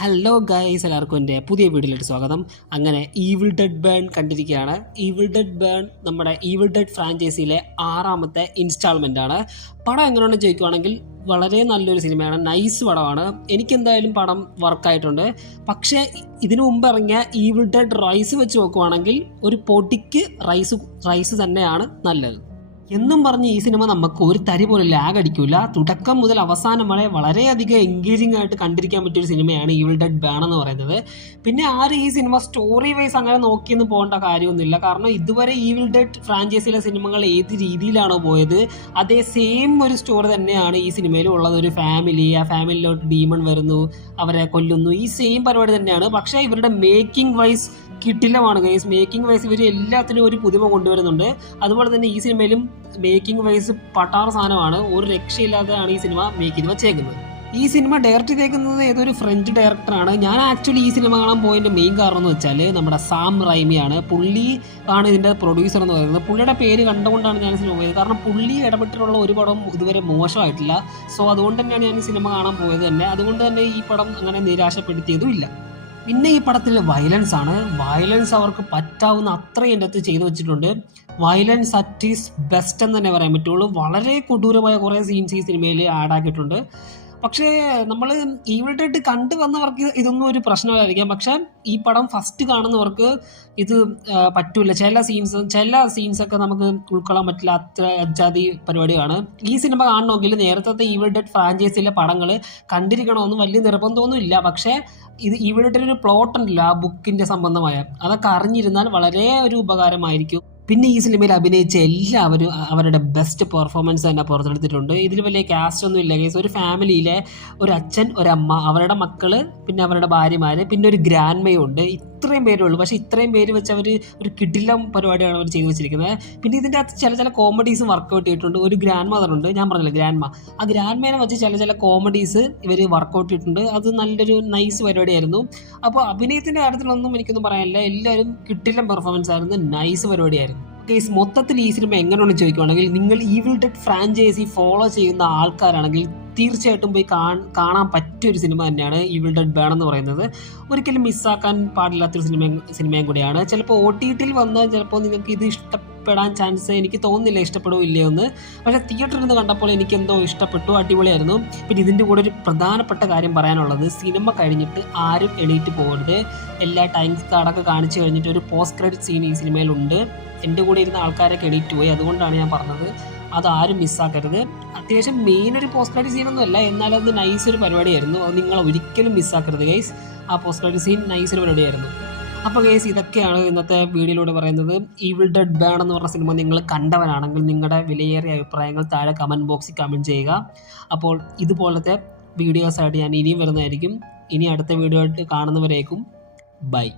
Hello guys, എല്ലാവർക്കും എൻ്റെ പുതിയ വീഡിയോയിലേക്ക് സ്വാഗതം. അങ്ങനെ ഈവിൾ ഡെഡ് ബേൺ കണ്ടിരിക്കുകയാണ്. ഈവിൾ ഡെഡ് ബേൺ നമ്മുടെ ഈവിൾ ഡെഡ് ഫ്രാഞ്ചൈസിയിലെ 6ാമത്തെ ഇൻസ്റ്റാൾമെൻ്റ് ആണ്. പടം എങ്ങനെയാണെന്ന് ചോദിക്കുകയാണെങ്കിൽ വളരെ നല്ലൊരു സിനിമയാണ്, നൈസ് പടമാണ്. എനിക്കെന്തായാലും പടം വർക്കായിട്ടുണ്ട്. പക്ഷേ ഇതിനു മുമ്പ് ഇറങ്ങിയ ഈവിൾ ഡെഡ് റൈസ് വെച്ച് നോക്കുവാണെങ്കിൽ ഒരു പൊടിക്ക് റൈസ് തന്നെയാണ് നല്ലത് എന്നും പറഞ്ഞ് ഈ സിനിമ നമുക്ക് ഒരു തരി പോലും ലാഗ് അടിക്കില്ല. തുടക്കം മുതൽ അവസാനം വരെ വളരെയധികം എൻഗേജിംഗ് ആയിട്ട് കണ്ടിരിക്കാൻ പറ്റിയൊരു സിനിമയാണ് ഈവിൾ ഡെഡ് ബേൺ എന്ന് പറയുന്നത്. പിന്നെ ആരും ഈ സിനിമ സ്റ്റോറി വൈസ് അങ്ങനെ നോക്കിയെന്ന് പോകേണ്ട കാര്യമൊന്നുമില്ല. കാരണം ഇതുവരെ ഈവിൾ ഡെഡ് ഫ്രാഞ്ചൈസിയിലെ സിനിമകൾ ഏത് രീതിയിലാണോ പോയത് അതേ സെയിം ഒരു സ്റ്റോറി തന്നെയാണ് ഈ സിനിമയിലും ഉള്ളത്. ഒരു ഫാമിലി, ആ ഫാമിലിയിലോട്ട് ഡീമൺ വരുന്നു, അവരെ കൊല്ലുന്നു, ഈ സെയിം പരിപാടി തന്നെയാണ്. പക്ഷേ ഇവരുടെ മേക്കിംഗ് വൈസ് കിട്ടില്ലമാണ് ഗൈസ്. മേക്കിംഗ് വൈസ് ഇവർ എല്ലാത്തിനും ഒരു പുതുമ കൊണ്ടുവരുന്നുണ്ട്. അതുപോലെ തന്നെ ഈ സിനിമയിലും മേക്കിംഗ് വൈസ് പട്ടാറ് സാധനമാണ്. ഒരു രക്ഷയില്ലാതെയാണ് ഈ സിനിമ മേക്ക് ചെയ്ത് വച്ചേക്കുന്നത്. ഈ സിനിമ ഡയറക്റ്റ് ചെയ്തേക്കുന്നത് ഏതൊരു ഫ്രഞ്ച് ഡയറക്ടറാണ്. ഞാൻ ആക്ച്വലി ഈ സിനിമ കാണാൻ പോയതിൻ്റെ മെയിൻ കാരണം എന്ന് വെച്ചാൽ നമ്മുടെ സാം റൈമിയാണ്. പുള്ളി ആണ് ഇതിൻ്റെ പ്രൊഡ്യൂസർ എന്ന് പറയുന്നത്. പുള്ളിയുടെ പേര് കണ്ടുകൊണ്ടാണ് ഞാൻ സിനിമ പോയത്. കാരണം പുള്ളി ഇടപെട്ടിട്ടുള്ള ഒരു പടം ഇതുവരെ മോശമായിട്ടില്ല. സോ അതുകൊണ്ട് തന്നെയാണ് ഞാൻ ഈ സിനിമ കാണാൻ പോയത് തന്നെ. അതുകൊണ്ട് തന്നെ ഈ പടം അങ്ങനെ നിരാശപ്പെടുത്തിയതും ഇല്ല. പിന്നെ ഈ പടത്തിൽ വയലൻസ് ആണ്. വയലൻസ് അവർക്ക് പറ്റാവുന്ന അത്രയും എൻ്റെ അടുത്ത് ചെയ്തു വെച്ചിട്ടുണ്ട്. വയലൻസ് അറ്റ് ഈസ് ബെസ്റ്റ് എന്ന് തന്നെ പറയാൻ പറ്റുള്ളൂ. വളരെ കൊടൂരമായ കുറേ സീൻസ് ഈ സിനിമയിൽ ആഡ് ആക്കിയിട്ടുണ്ട്. പക്ഷേ നമ്മൾ ഈവിൾ ഡെഡ് കണ്ടു വന്നവർക്ക് ഇതൊന്നും ഒരു പ്രശ്നമായിരിക്കാം. പക്ഷേ ഈ പടം ഫസ്റ്റ് കാണുന്നവർക്ക് ഇത് പറ്റൂല. ചില സീൻസൊക്കെ നമുക്ക് ഉൾക്കൊള്ളാൻ പറ്റില്ല. അത്ര അജാതി പരിപാടിയാണ്. ഈ സിനിമ കാണണമെങ്കിൽ നേരത്തെ ഈവിൾ ഡെഡ് ഫ്രാഞ്ചൈസിയിലെ പടങ്ങൾ കണ്ടിരിക്കണമെന്നും വലിയ നിർബന്ധമൊന്നും ഇല്ല. പക്ഷേ ഇത് ഈവിൾ ഡെഡിന് ഒരു പ്ലോട്ട് ഉണ്ടല്ലോ, ആ ബുക്കിൻ്റെ സംബന്ധമായ, അതൊക്കെ അറിഞ്ഞിരുന്നാൽ വളരെ ഒരു ഉപകാരമായിരിക്കും. പിന്നെ ഈ സിനിമയിൽ അഭിനയിച്ച എല്ലാവരും അവരുടെ ബെസ്റ്റ് പെർഫോമൻസ് തന്നെ പുറത്തെടുത്തിട്ടുണ്ട്. ഇതിൽ വലിയ കാസ്റ്റ് ഒന്നും ഇല്ല കേസ്. ഒരു ഫാമിലിയിലെ ഒരു അച്ഛൻ, ഒരമ്മ, അവരുടെ മക്കള്, പിന്നെ അവരുടെ ഭാര്യമാര്, പിന്നെ ഒരു ഗ്രാൻഡ്മയും ഉണ്ട്. ഇത്രയും പേരേ ഉള്ളൂ. പക്ഷേ ഇത്രയും പേര് വെച്ച് അവർ ഒരു കിടിലം പരിപാടിയാണ് അവർ ചെയ്തു വെച്ചിരിക്കുന്നത്. പിന്നെ ഇതിൻ്റെ അകത്ത് ചില കോമഡീസ് വർക്കൗട്ട് ചെയ്തിട്ടുണ്ട്. ഒരു ഗ്രാൻഡ് മദർ ഉണ്ട്, ഞാൻ പറഞ്ഞില്ല ഗ്രാൻഡ്മ. ആ ഗ്രാൻഡ്മേനെ വെച്ച് ചില കോമഡീസ് ഇവർ വർക്കൗട്ട് ചെയ്തിട്ടുണ്ട്. അത് നല്ലൊരു നൈസ് പരിപാടിയായിരുന്നു. അപ്പോൾ അഭിനയത്തിൻ്റെ കാര്യത്തിലൊന്നും എനിക്കൊന്നും പറയാനില്ല. എല്ലാവരും കിടിലം പെർഫോമൻസ് ആയിരുന്നു, നൈസ് പരിപാടിയായിരുന്നു. കേസ് മൊത്തത്തിൽ ഈ സിനിമ എങ്ങനെയാണെന്ന് ചോദിക്കുകയാണെങ്കിൽ, നിങ്ങൾ ഈവിൾ ഡെഡ് ഫ്രാഞ്ചൈസി ഫോളോ ചെയ്യുന്ന ആൾക്കാരാണെങ്കിൽ തീർച്ചയായിട്ടും പോയി കാണാൻ പറ്റിയൊരു സിനിമ തന്നെയാണ് ഈവിൾ ഡെഡ് ബേൺ എന്ന് പറയുന്നത്. ഒരിക്കലും മിസ്സാക്കാൻ പാടില്ലാത്തൊരു സിനിമയും കൂടിയാണ്. ചിലപ്പോൾ OTT-ൽ വന്നാൽ ചിലപ്പോൾ നിങ്ങൾക്ക് ഇത് ഇഷ്ടപ്പെടാൻ ചാൻസ് എനിക്ക് തോന്നുന്നില്ല, ഇഷ്ടപ്പെടുമോ ഇല്ലയോ എന്ന്. പക്ഷേ തിയേറ്ററിൽ നിന്ന് കണ്ടപ്പോൾ എനിക്കെന്തോ ഇഷ്ടപ്പെട്ടു, അടിപൊളിയായിരുന്നു. പിന്നെ ഇതിൻ്റെ കൂടെ ഒരു പ്രധാനപ്പെട്ട കാര്യം പറയാനുള്ളത്, സിനിമ കഴിഞ്ഞിട്ട് ആരും എണീറ്റ് പോകരുത്. എല്ലാ ടൈം കാർഡൊക്കെ കാണിച്ചു കഴിഞ്ഞിട്ട് ഒരു പോസ്റ്റ് ക്രെഡിറ്റ് സീൻ ഈ സിനിമയിലുണ്ട്. എൻ്റെ കൂടെ ഇരുന്ന ആൾക്കാരൊക്കെ എണീറ്റ് പോയി. അതുകൊണ്ടാണ് ഞാൻ പറഞ്ഞത് അതാരും മിസ്സാക്കരുത്. അത്യാവശ്യം മെയിൻ ഒരു പോസ്റ്റ് ക്രെഡിറ്റ് സീനൊന്നും അല്ല, എന്നാലും അത് നൈസ് ഒരു പരിപാടിയായിരുന്നു. അത് നിങ്ങൾ ഒരിക്കലും മിസ്സാക്കരുത് ഗൈസ്. ആ പോസ്റ്റ് ക്രെഡിറ്റ് സീൻ നൈസ് ഒരു പരിപാടിയായിരുന്നു. അപ്പോൾ ഗൈസ്, ഇതൊക്കെയാണ് ഇന്നത്തെ വീഡിയോയിലൂടെ പറയുന്നത്. ഈവിൾ ഡെഡ് ബേൺ എന്ന് പറഞ്ഞ സിനിമ നിങ്ങൾ കണ്ടവരാണെങ്കിൽ നിങ്ങളുടെ വിലയേറിയ അഭിപ്രായങ്ങൾ താഴെ കമൻറ്റ് ബോക്സിൽ കമൻറ്റ് ചെയ്യുക. അപ്പോൾ ഇതുപോലത്തെ വീഡിയോസായിട്ട് ഞാൻ ഇനിയും വരുന്നതായിരിക്കും. ഇനി അടുത്ത വീഡിയോ ആയിട്ട് കാണുന്നവരേക്കും ബൈ.